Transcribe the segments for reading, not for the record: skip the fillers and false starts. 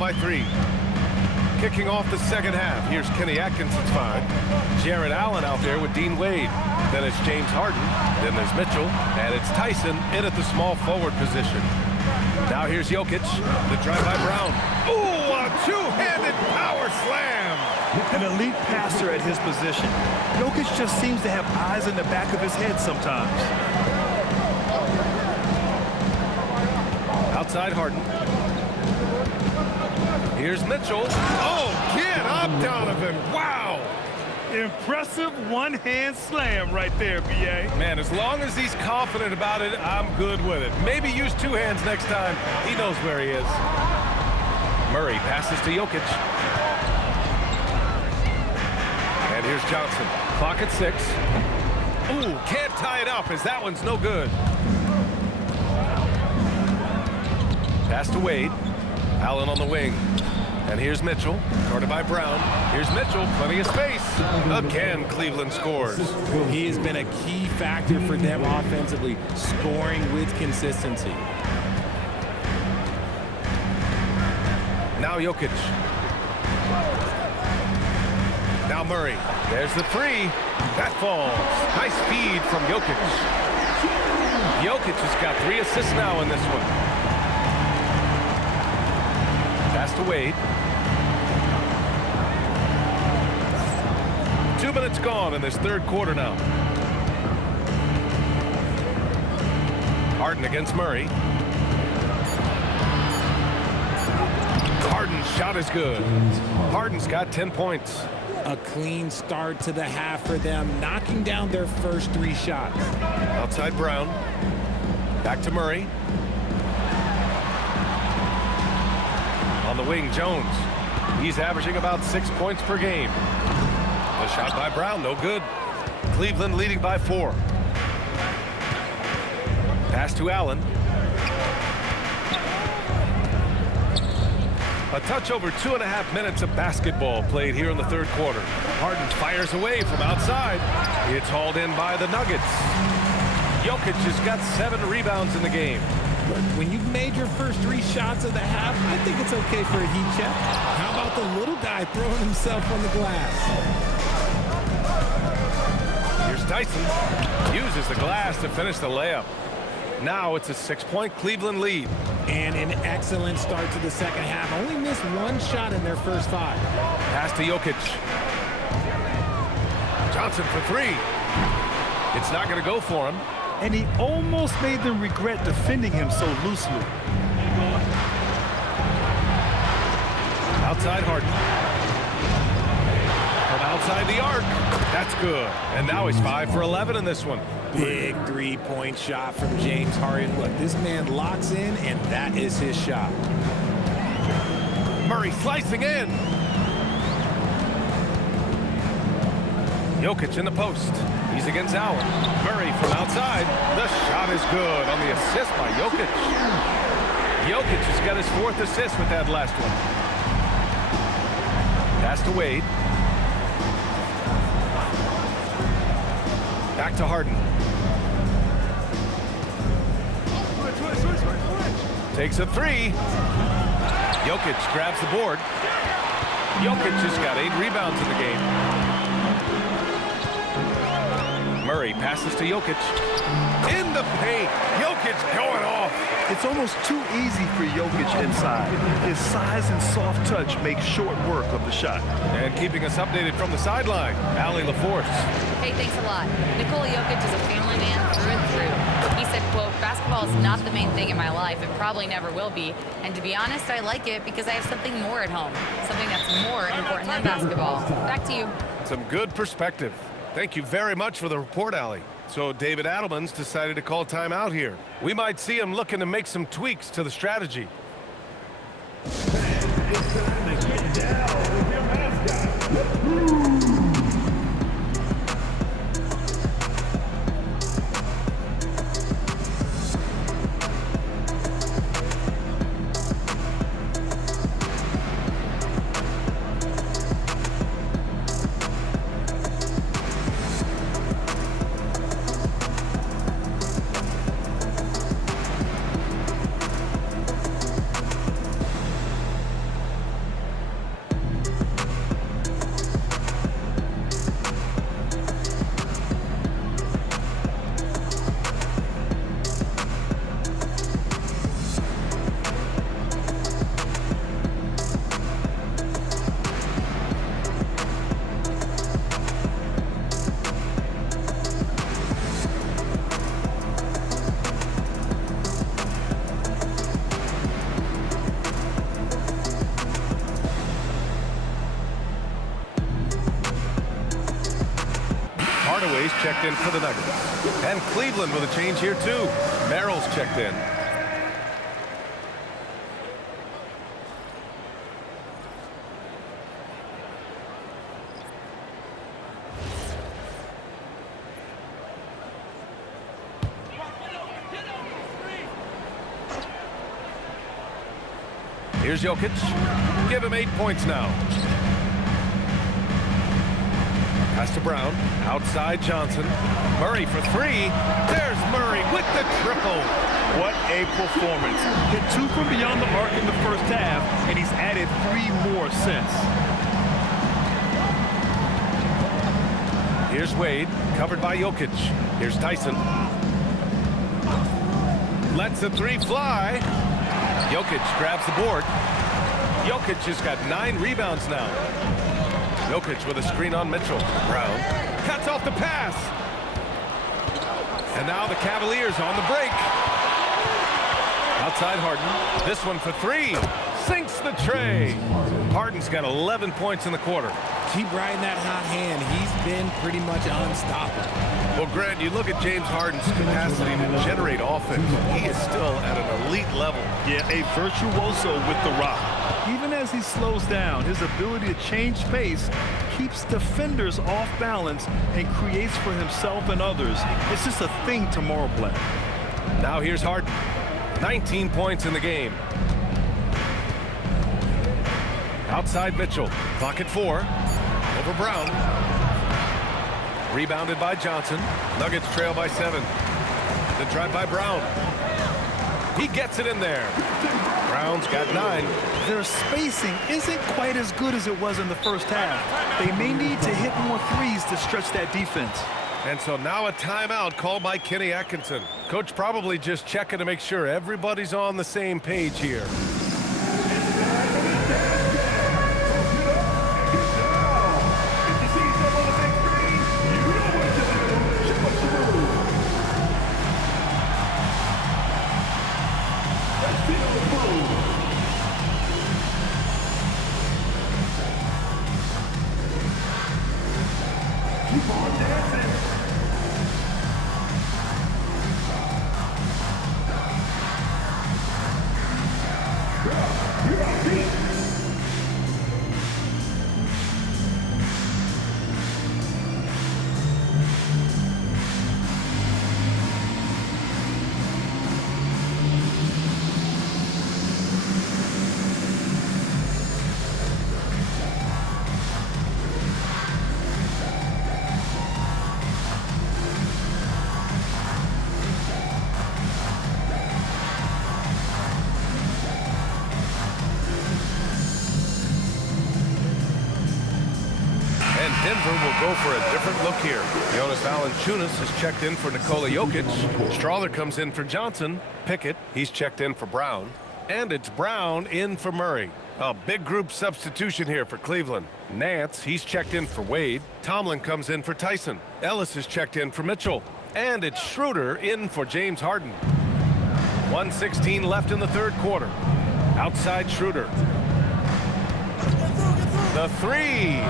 by 3. Kicking off the second half, here's Kenny Atkinson's 5. Jared Allen out there with Dean Wade. Then it's James Harden. Then there's Mitchell. And it's Tyson in at the small forward position. Now here's Jokic. The drive by Brown. Ooh, a two-handed power slam. An elite passer at his position. Jokic just seems to have eyes in the back of his head sometimes. Outside Harden. Here's Mitchell. Oh, get up, Donovan. Wow. Impressive one-hand slam right there, B.A. Man, as long as he's confident about it, I'm good with it. Maybe use two hands next time. He knows where he is. Murray passes to Jokic. And here's Johnson. Clock at 6. Ooh, can't tie it up as that one's no good. Pass to Wade. Allen on the wing. And here's Mitchell, guarded by Brown. Here's Mitchell, plenty of space. Again, Cleveland scores. He has been a key factor for them offensively, scoring with consistency. Now Jokic. Now Murray. There's the 3. That falls. Nice feed from Jokic. Jokic has got 3 assists now in this one. Pass to Wade. 2 minutes gone in this third quarter now. Harden against Murray. Harden's shot is good. Harden's got 10 points. A clean start to the half for them, knocking down their first 3 shots. Outside Brown. Back to Murray. On the wing, Jones. He's averaging about 6 points per game. The shot by Brown, no good. Cleveland leading by 4. Pass to Allen. A touch over 2.5 minutes of basketball played here in the third quarter. Harden fires away from outside. It's hauled in by the Nuggets. Jokic has got 7 rebounds in the game. Look, when you've made your first 3 shots of the half, I think it's okay for a heat check. How about the little guy throwing himself on the glass? Here's Tyson. Uses the glass to finish the layup. Now it's a 6-point Cleveland lead. And an excellent start to the second half. Only missed 1 shot in their first 5. Pass to Jokic. Johnson for 3. It's not going to go for him. And he almost made them regret defending him so loosely. Outside Harden. From outside the arc. That's good. And now he's 5 for 11 in this one. Big 3-point shot from James Harden. Look, this man locks in, and that is his shot. Murray slicing in. Jokic in the post. He's against Allen. Murray from outside. The shot is good on the assist by Jokic. Jokic has got his 4th assist with that last one. Pass to Wade. Back to Harden. Takes a 3. Jokic grabs the board. Jokic has got 8 rebounds in the game. Murray passes to Jokic. In the paint. Jokic going off. It's almost too easy for Jokic inside. His size and soft touch make short work of the shot. And keeping us updated from the sideline, Allie LaForce. Hey, thanks a lot. Nikola Jokic is a family man through and through. He said, quote, "Basketball is not the main thing in my life and probably never will be. And to be honest, I like it because I have something more at home. Something that's more important than basketball." Back to you. Some good perspective. Thank you very much for the report, Allie. So David Adelman's decided to call timeout here. We might see him looking to make some tweaks to the strategy. he's checked in for the Nuggets. And Cleveland with a change here too. Merrill's checked in. Here's Jokic. Give him 8 points now. Pass to Brown. Outside Johnson. Murray for three. There's Murray with the triple. What a performance. Hit 2 from beyond the arc in the first half, and he's added 3 more since. Here's Wade, covered by Jokic. Here's Tyson. Lets the three fly. Jokic grabs the board. Jokic has got 9 rebounds now. Jokic with a screen on Mitchell. Brown cuts off the pass. And now the Cavaliers on the break. Outside Harden. This one for 3. Sinks the tray. Harden's got 11 points in the quarter. Keep riding that hot hand. He's been pretty much unstoppable. Well, Grant, you look at James Harden's capacity to generate offense. He is still at an elite level. Yeah, a virtuoso with the rock. Even as he slows down, his ability to change pace keeps defenders off balance and creates for himself and others. It's just a thing tomorrow play. Now here's Harden. 19 points in the game. Outside Mitchell. Clock at 4. Over Brown. Rebounded by Johnson. Nuggets trail by 7. The drive by Brown. He gets it in there. Brown's got 9. Their spacing isn't quite as good as it was in the first half. They may need to hit more threes to stretch that defense. And so now a timeout called by Kenny Atkinson. Coach probably just checking to make sure everybody's on the same page here. Denver will go for a different look here. Jonas Valanciunas has checked in for Nikola Jokic. Strawler comes in for Johnson. Pickett, he's checked in for Brown. And it's Brown in for Murray. A big group substitution here for Cleveland. Nance, he's checked in for Wade. Tomlin comes in for Tyson. Ellis is checked in for Mitchell. And it's Schroeder in for James Harden. 1:16 left in the third quarter. Outside Schroeder. The three.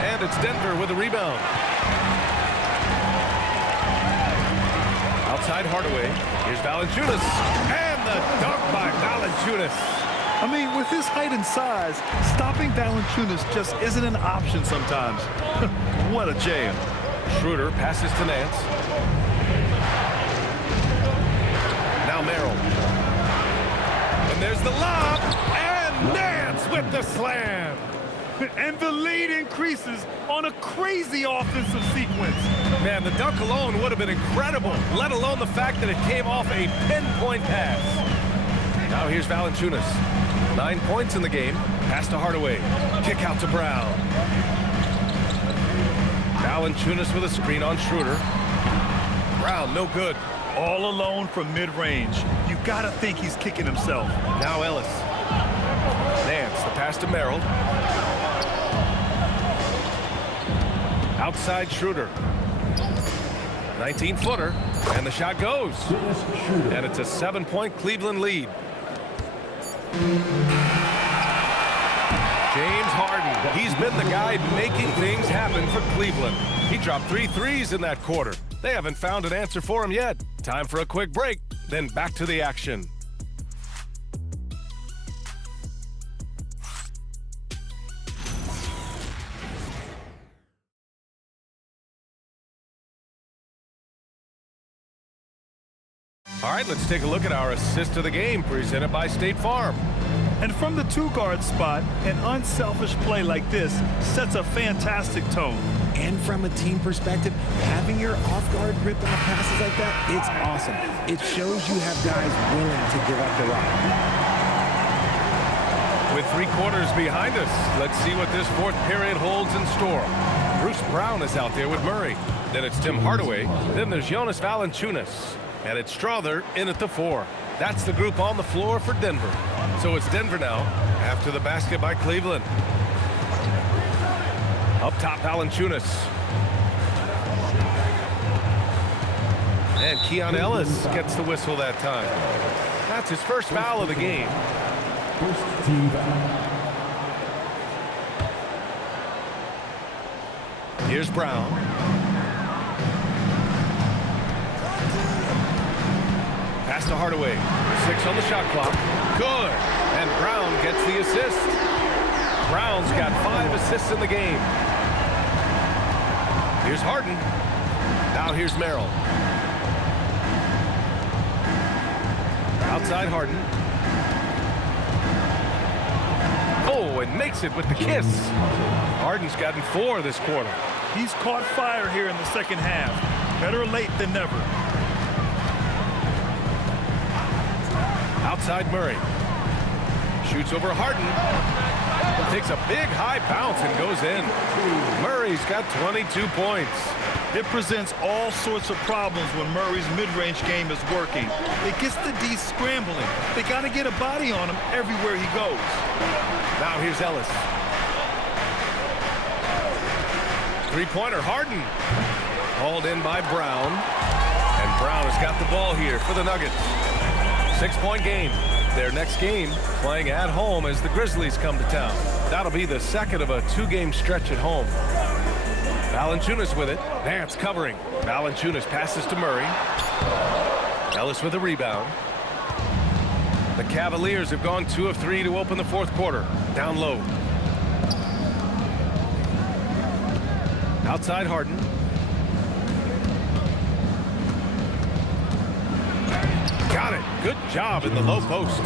And it's Denver with a rebound. Outside Hardaway. Here's Valanciunas. And the dunk by Valanciunas. I mean, with his height and size, stopping Valanciunas just isn't an option sometimes. What a jam. Schroeder passes to Nance. Now Merrill. And there's the lob. And Nance with the slam. And the lead increases on a crazy offensive sequence. Man, the dunk alone would have been incredible, let alone the fact that it came off a pinpoint pass. Now here's Valanciunas. 9 points in the game. Pass to Hardaway. Kick out to Brown. Valanciunas with a screen on Schroeder. Brown, no good. All alone from mid-range. You gotta think he's kicking himself. Now Ellis. Nance, the pass to Merrill. Outside Schroeder. 19-footer. And the shot goes. And it's a 7-point Cleveland lead. James Harden He's been the guy making things happen for Cleveland. He dropped 3 threes in that quarter. They haven't found an answer for him yet. Time for a quick break, then back to the action. All right, let's take a look at our assist of the game presented by State Farm. And from the 2-guard spot, an unselfish play like this sets a fantastic tone. And from a team perspective, having your off-guard rip-off passes like that, it's awesome. It shows you have guys willing to give up the rock. With 3 quarters behind us, let's see what this 4th period holds in store. Bruce Brown is out there with Murray. Then it's Tim Hardaway. Then there's Jonas Valanciunas. And it's Strother in at the 4. That's the group on the floor for Denver. So it's Denver now after the basket by Cleveland. Up top, Valanciunas. And Keon Ellis gets the whistle that time. That's his first foul of the game. First team foul. Here's Brown. Pass to Hardaway. 6 on the shot clock. Good. And Brown gets the assist. Brown's got 5 assists in the game. Here's Harden. Now here's Merrill. Outside Harden. Oh, and makes it with the kiss. Harden's gotten 4 this quarter. He's caught fire here in the second half. Better late than never. Outside Murray. Shoots over Harden. Takes a big high bounce and goes in. Murray's got 22 points. It presents all sorts of problems when Murray's mid-range game is working. It gets the D scrambling. They got to get a body on him everywhere he goes. Now here's Ellis. 3-pointer Harden. Hauled in by Brown. And Brown has got the ball here for the Nuggets. 6-point game. Their next game playing at home as the Grizzlies come to town. That'll be the second of a 2-game stretch at home. Valanciunas with it. Nance covering. Valanciunas passes to Murray. Ellis with a rebound. The Cavaliers have gone 2 of 3 to open the 4th quarter. Down low. Outside Harden. Got it. Good job in the low post.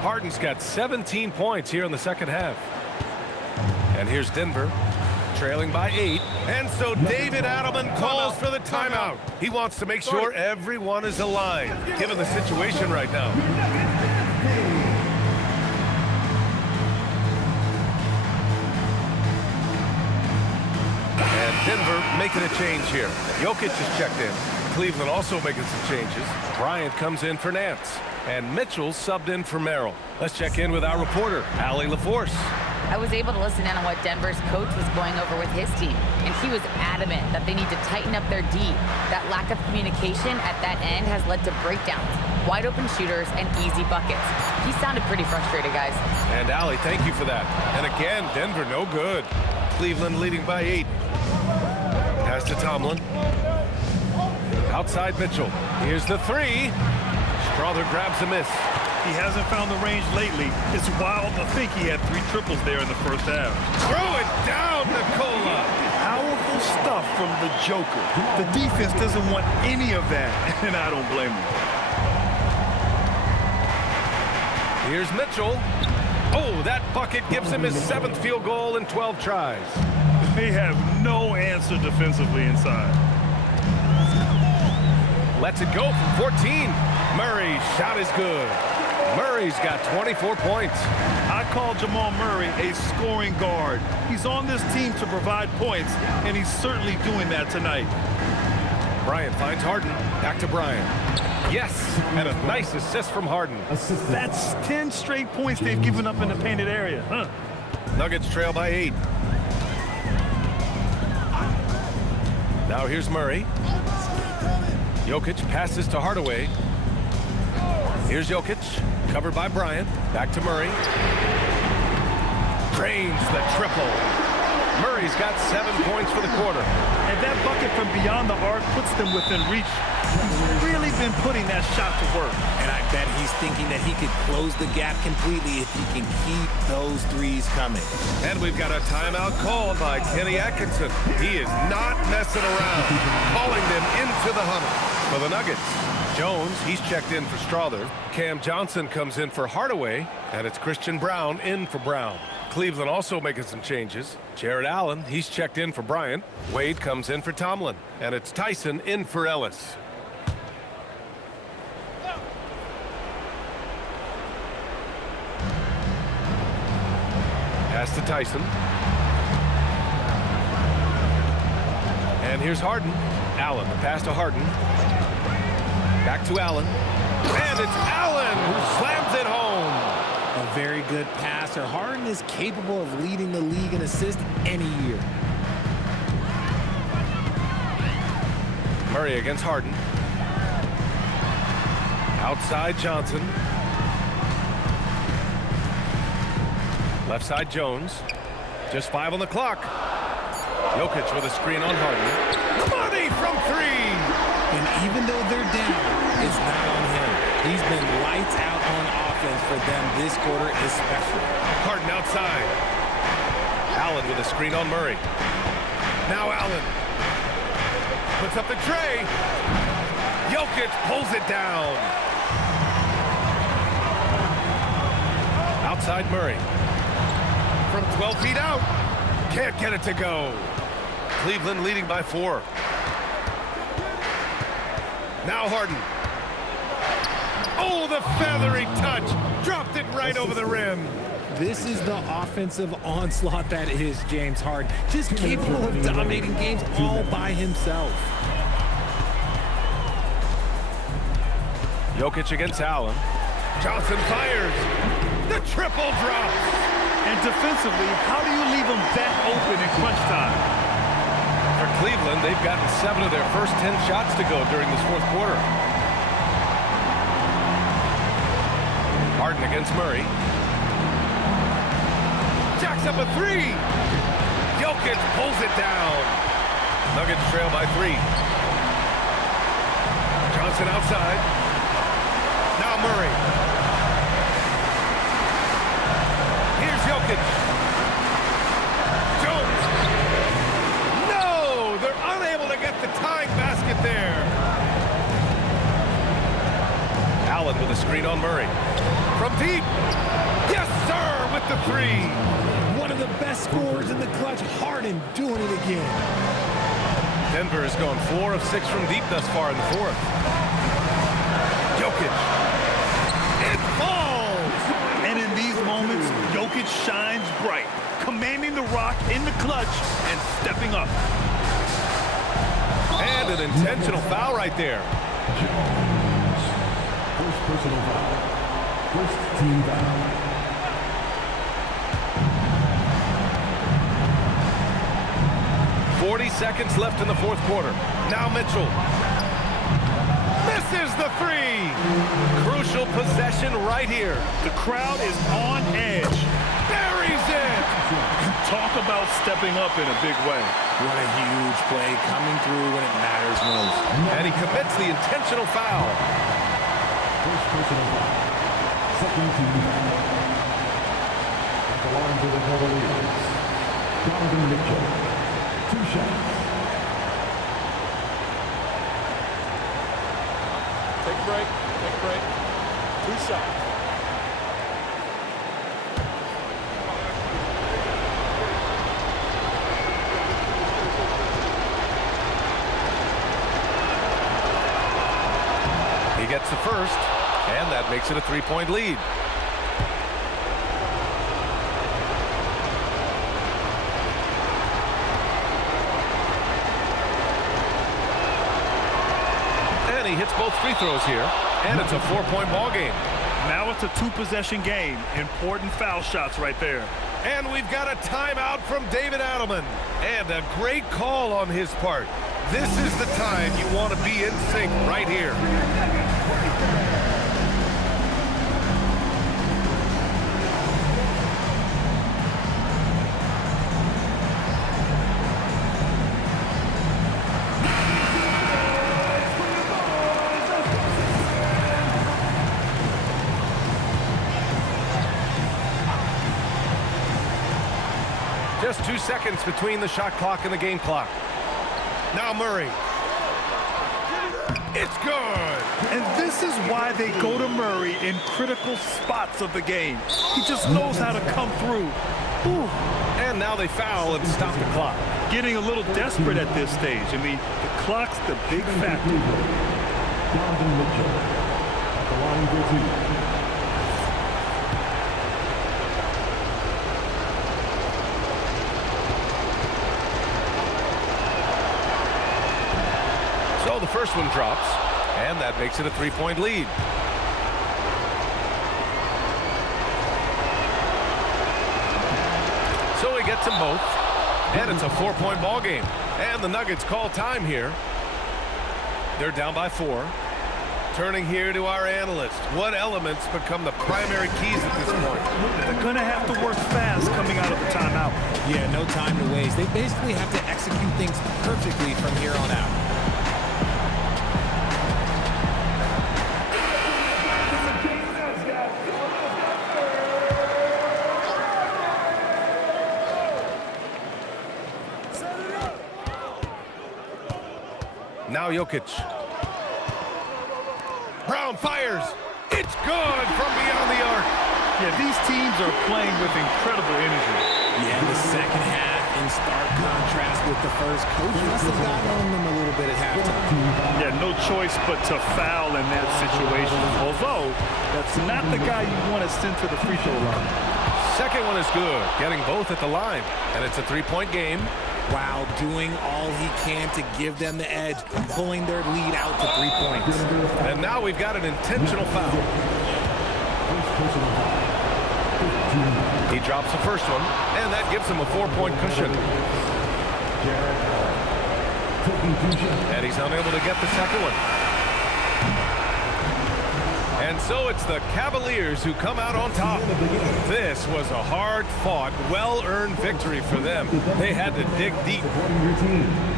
Harden's got 17 points here in the second half. And here's Denver, trailing by 8. And so David Adelman calls for the timeout. He wants to make sure everyone is aligned, given the situation right now. And Denver making a change here. Jokic is checked in. Cleveland also making some changes. Bryant comes in for Nance. And Mitchell subbed in for Merrill. Let's check in with our reporter, Allie LaForce. I was able to listen in on what Denver's coach was going over with his team, and he was adamant that they need to tighten up their D. That lack of communication at that end has led to breakdowns, wide open shooters, and easy buckets. He sounded pretty frustrated, guys. And Allie, thank you for that. And again, Denver no good. Cleveland leading by 8. Pass to Tomlin. Outside Mitchell. Here's the 3. Strother grabs a miss. He hasn't found the range lately. It's wild to think he had 3 triples there in the first half. Throw it down, Nikola. Powerful stuff from the Joker. The defense doesn't want any of that, and I don't blame him. Here's Mitchell. Oh, that bucket gives him his 7th field goal in 12 tries. They have no answer defensively inside. Lets it go from 14. Murray's shot is good. Murray's got 24 points. I call Jamal Murray a scoring guard. He's on this team to provide points, and he's certainly doing that tonight. Bryant finds Harden. Back to Bryant. Yes, and a nice assist from Harden. That's 10 straight points they've given up in the painted area. Nuggets trail by 8. Now here's Murray. Jokic passes to Hardaway. Here's Jokic, covered by Bryant. Back to Murray. Drains the triple. Murray's got 7 points for the quarter. And that bucket from beyond the arc puts them within reach. He's really been putting that shot to work. And I bet he's thinking that he could close the gap completely if he can keep those threes coming. And we've got a timeout called by Kenny Atkinson. He is not messing around, calling them into the huddle. For the Nuggets, Jones, he's checked in for Strother. Cam Johnson comes in for Hardaway, and it's Christian Brown in for Brown. Cleveland also making some changes. Jared Allen, he's checked in for Bryant. Wade comes in for Tomlin, and it's Tyson in for Ellis. Pass to Tyson. And here's Harden. Allen, the pass to Harden. Back to Allen. And it's Allen who slams it home. A very good passer. Harden is capable of leading the league in assists any year. Murray against Harden. Outside Johnson. Left side Jones. Just 5 on the clock. Jokic with a screen on Harden. Money from 3. And even though they're down, it's not on him. He's been lights out on offense for them this quarter especially. Harden outside. Allen with a screen on Murray. Now Allen puts up the tray. Jokic pulls it down. Outside Murray. From 12 feet out. Can't get it to go. Cleveland leading by 4. Now Harden. Oh, the feathery touch. Dropped it right over the rim. This is the offensive onslaught that is James Harden. Just capable of dominating games all by himself. Jokic against Allen. Johnson fires. The triple drops. And defensively, how do you leave them that open in crunch time? For Cleveland, they've gotten 7 of their first 10 shots to go during this fourth quarter. Harden against Murray. Jacks up a 3. Jokic pulls it down. Nuggets trail by 3. Johnson outside. Now Murray. Here's Jokic. Jones. No! They're unable to get the tying basket there. Allen with a screen on Murray. From deep. Yes, sir, with the 3. One of the best scorers in the clutch. Harden doing it again. Denver has gone 4 of 6 from deep thus far in the fourth. Jokic. It falls! And in these moments, Jokic shines bright, commanding the rock in the clutch and stepping up. And an intentional foul right there. First personal foul. First team foul. 40 seconds left in the fourth quarter. Now Mitchell. Misses the 3. Crucial possession right here. The crowd is on edge. Buries it. Talk about stepping up in a big way. What a huge play coming through when it matters most. And he commits the intentional foul. First personal foul. Second team foul. At the line for the Cavaliers. Donovan Mitchell. 2 shots. Take a break. Take a break. 2 shots. He gets the first, and that makes it a 3-point lead. He hits both free throws here, and it's a 4-point ball game. Now it's a 2-possession game. Important foul shots right there. And we've got a timeout from David Adelman. And a great call on his part. This is the time you want to be in sync right here. Just 2 seconds between the shot clock and the game clock. Now Murray. It's good. And this is why they go to Murray in critical spots of the game. He just knows how to come through. Whew. And now they foul and stop the clock. Getting a little desperate at this stage. I mean, the clock's the big factor. Donovan Mitchell at the line for two. So the first one drops, and that makes it a 3-point lead. So he gets them both, and it's a 4-point ball game. And the Nuggets call time here. They're down by 4. Turning here to our analyst. What elements become the primary keys at this point? They're going to have to work fast coming out of the timeout. Yeah, no time to waste. They basically have to execute things perfectly from here on out. Now Jokic. Brown fires. It's good from beyond the arc. Yeah, these teams are playing with incredible energy. Yeah, the second half in stark contrast with the first. Coach must have got on them a little bit at halftime. Yeah, no choice but to foul in that situation. Although, that's not the guy you want to send to the free throw line. Second one is good, getting both at the line. And it's a 3-point game. While doing all he can to give them the edge, pulling their lead out to 3 points. And now we've got an intentional foul. He drops the first one, and that gives him a 4-point cushion. And he's unable to get the second one. And so it's the Cavaliers who come out on top. This was a hard-fought, well-earned victory for them. They had to dig deep. Supporting your team.